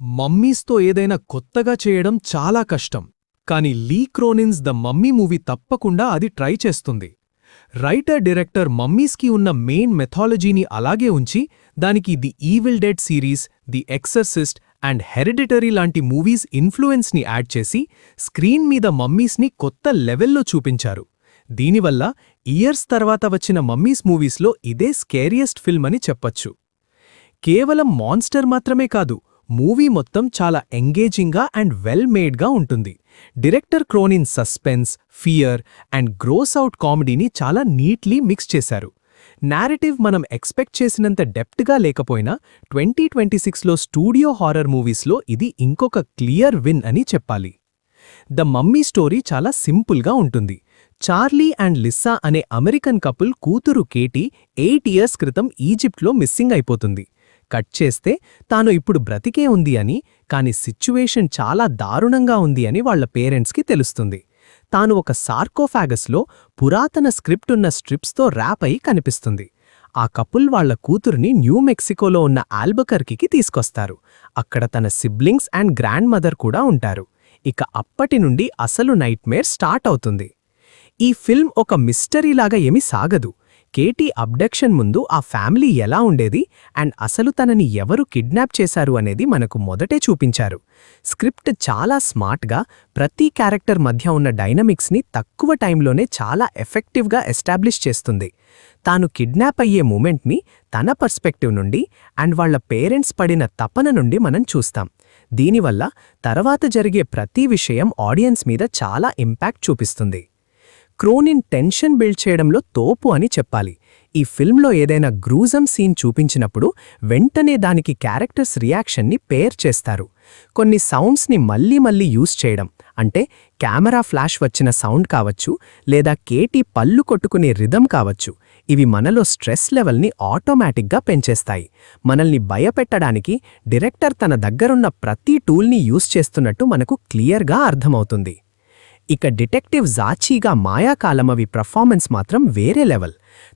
మమ్మీస్తో ఏదైనా కొత్తగా చేయడం చాలా కష్టం, కానీ లీ క్రోనిన్స్ ద మమ్మీ మూవీ తప్పకుండా అది ట్రై చేస్తుంది. రైటర్-డైరెక్టర్ మమ్మీస్కి ఉన్న మెయిన్ మెథాలజీని అలాగే ఉంచి, దానికి the Evil Dead series, the Exorcist and Hereditary లాంటి మూవీస్ ఇన్ఫ్లుయెన్స్ని యాడ్ చేసి స్క్రీన్ మీద మమ్మీస్ని కొత్త లెవెల్లో చూపించారు. దీనివల్ల ఇయర్స్ తర్వాత వచ్చిన మమ్మీస్ మూవీస్లో ఇదే స్కేరియెస్ట్ ఫిల్మ్ అని చెప్పచ్చు. కేవలం మాన్స్టర్ మాత్రమే కాదు, మూవీ మొత్తం చాలా ఎంగేజింగ్గా అండ్ వెల్ మేడ్గా ఉంటుంది. Director Cronin suspense, fear and gross out కామెడీని చాలా నీట్లీ మిక్స్ చేశారు. నారేటివ్ మనం ఎక్స్పెక్ట్ చేసినంత డెప్త్గా లేకపోయినా 2026లో స్టూడియో హారర్ మూవీస్లో ఇది ఇంకొక క్లియర్ విన్ అని చెప్పాలి. ద మమ్మీ స్టోరీ చాలా సింపుల్గా ఉంటుంది. చార్లీ అండ్ లిస్సా అనే అమెరికన్ కపుల్ కూతురు కేటీ 8 ఇయర్స్ క్రితం ఈజిప్ట్లో మిస్సింగ్ అయిపోతుంది. కట్ చేస్తే తాను ఇప్పుడు బ్రతికే ఉంది అని, కాని సిచ్యువేషన్ చాలా దారుణంగా ఉంది అని వాళ్ల పేరెంట్స్కి తెలుస్తుంది. తాను ఒక సార్కోఫాగస్లో పురాతన స్క్రిప్ట్ ఉన్న స్ట్రిప్స్తో ర్యాప్ అయి కనిపిస్తుంది. ఆ కపుల్ వాళ్ల కూతురిని న్యూ మెక్సికోలో ఉన్న ఆల్బకర్కీకి తీసుకొస్తారు. అక్కడ తన సిబ్లింగ్స్ అండ్ గ్రాండ్ మదర్ కూడా ఉంటారు. ఇక అప్పటి నుండి అసలు నైట్మేర్ స్టార్ట్ అవుతుంది. ఈ ఫిల్మ్ ఒక మిస్టరీలాగా ఏమీ సాగదు. కేటీ అబ్డక్షన్ ముందు ఆ ఫ్యామిలీ ఎలా ఉండేది అండ్ అసలు తనని ఎవరు కిడ్నాప్ చేశారు అనేది మనకు మొదటే చూపించారు. స్క్రిప్ట్ చాలా స్మార్ట్గా ప్రతి క్యారెక్టర్ మధ్య ఉన్న డైనమిక్స్ని తక్కువ టైంలోనే చాలా ఎఫెక్టివ్గా ఎస్టాబ్లిష్ చేస్తుంది. తాను కిడ్నాప్ అయ్యే మూమెంట్ని తన పర్స్పెక్టివ్ నుండి అండ్ వాళ్ల పేరెంట్స్ పడిన తపన నుండి మనం చూస్తాం. దీనివల్ల తర్వాత జరిగే ప్రతి విషయం ఆడియన్స్ మీద చాలా ఇంపాక్ట్ చూపిస్తుంది. క్రోనిన్ టెన్షన్ బిల్డ్ చేయడంలో తోపు అని చెప్పాలి. ఈ ఫిల్మ్లో ఏదైనా గ్రూజమ్ సీన్ చూపించినప్పుడు వెంటనే దానికి క్యారెక్టర్స్ రియాక్షన్ని పేర్ చేస్తారు. కొన్ని సౌండ్స్ని మళ్ళీ యూజ్ చేయడం, అంటే కెమెరా ఫ్లాష్ వచ్చిన సౌండ్ కావచ్చు, లేదా కేటీ పళ్ళు కొట్టుకునే రిథమ్ కావచ్చు, ఇవి మనలో స్ట్రెస్ లెవెల్ని ఆటోమేటిక్గా పెంచేస్తాయి. మనల్ని భయపెట్టడానికి డైరెక్టర్ తన దగ్గరున్న ప్రతి టూల్ని యూజ్ చేస్తున్నట్టు మనకు క్లియర్గా అర్థమవుతుంది. ఇక డిటెక్టివ్ జాచీగా మాయాకాలమవి పర్ఫార్మెన్స్ మాత్రం వేరే లెవెల్.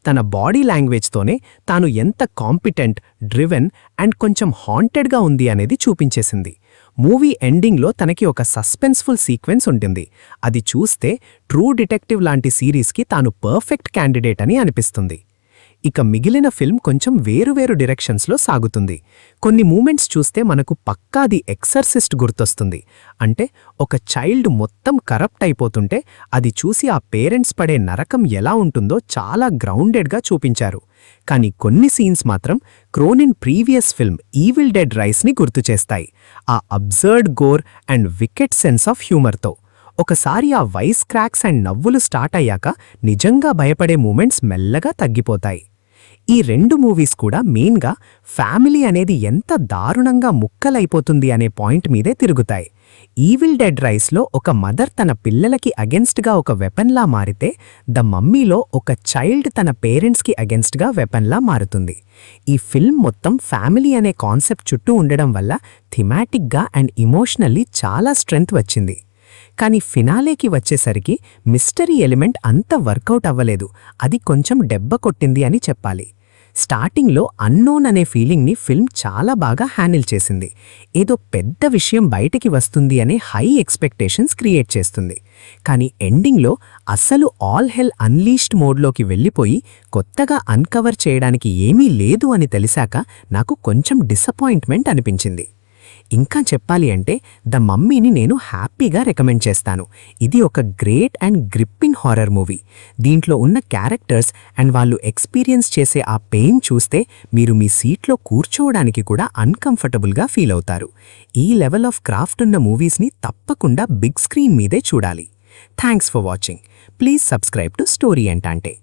తన బాడీ లాంగ్వేజ్తోనే తాను ఎంత కాంపిటెంట్, డ్రివెన్ అండ్ కొంచెం హాంటెడ్గా ఉంది అనేది చూపించేసింది. మూవీ ఎండింగ్లో తనకి ఒక సస్పెన్స్ఫుల్ సీక్వెన్స్ ఉంటుంది. అది చూస్తే ట్రూ డిటెక్టివ్ లాంటి సిరీస్కి తాను పర్ఫెక్ట్ క్యాండిడేట్ అని అనిపిస్తుంది. ఇక మిగిలిన ఫిల్మ్ కొంచెం వేరువేరు డైరెక్షన్స్లో సాగుతుంది. కొన్ని మూమెంట్స్ చూస్తే మనకు పక్కా ది ఎక్సర్సిస్ట్ గుర్తొస్తుంది. అంటే ఒక చైల్డ్ మొత్తం కరప్ట్ అయిపోతుంటే అది చూసి ఆ పేరెంట్స్ పడే నరకం ఎలా ఉంటుందో చాలా గ్రౌండెడ్గా చూపించారు. కానీ కొన్ని సీన్స్ మాత్రం Cronin previous film Evil Dead రైస్ని గుర్తుచేస్తాయి. ఆ absurd gore and wicked sense of హ్యూమర్తో. ఒకసారి ఆ వైస్ క్రాక్స్ అండ్ నవ్వులు స్టార్ట్ అయ్యాక నిజంగా భయపడే మూమెంట్స్ మెల్లగా తగ్గిపోతాయి. ఈ రెండు మూవీస్ కూడా మెయిన్గా ఫ్యామిలీ అనేది ఎంత దారుణంగా ముక్కలైపోతుంది అనే పాయింట్ మీదే తిరుగుతాయి. ఈవిల్ డెడ్ రైస్లో ఒక మదర్ తన పిల్లలకి అగెన్స్ట్గా ఒక వెపన్లా మారితే, ద మమ్మీలో ఒక చైల్డ్ తన పేరెంట్స్కి అగెన్స్ట్గా వెపన్లా మారుతుంది. ఈ ఫిల్మ్ మొత్తం ఫ్యామిలీ అనే కాన్సెప్ట్ చుట్టూ ఉండడం వల్ల థిమాటిక్గా అండ్ ఇమోషనల్లీ చాలా స్ట్రెంగ్త్ వచ్చింది. కానీ ఫినాలేకి వచ్చేసరికి మిస్టరీ ఎలిమెంట్ అంత వర్కౌట్ అవ్వలేదు. అది కొంచెం దెబ్బ కొట్టింది అని చెప్పాలి. స్టార్టింగ్లో అన్నోన్ అనే ఫీలింగ్ని ఫిల్మ్ చాలా బాగా హ్యాండిల్ చేసింది. ఏదో పెద్ద విషయం బయటికి వస్తుంది అనే హై ఎక్స్పెక్టేషన్స్ క్రియేట్ చేస్తుంది. కానీ ఎండింగ్లో అసలు ఆల్ హెల్ అన్లీష్డ్ మోడ్లోకి వెళ్ళిపోయి కొత్తగా అన్కవర్ చేయడానికి ఏమీ లేదు అని తెలిసాక నాకు కొంచెం డిసప్పాయింట్మెంట్ అనిపించింది. ఇంకా చెప్పాలి అంటే ద మమ్మీని నేను హ్యాపీగా రికమెండ్ చేస్తాను. ఇది ఒక great and gripping horror movie. దీంట్లో ఉన్న క్యారెక్టర్స్ అండ్ వాళ్ళు ఎక్స్పీరియన్స్ చేసే ఆ పెయిన్ చూస్తే మీరు మీ సీట్లో కూర్చోవడానికి కూడా అన్కంఫర్టబుల్గా ఫీల్ అవుతారు. ఈ లెవెల్ ఆఫ్ క్రాఫ్ట్ ఉన్న మూవీస్ని తప్పకుండా బిగ్ స్క్రీన్ మీదే చూడాలి. Thanks for watching. Please subscribe to story ఏంటంటే.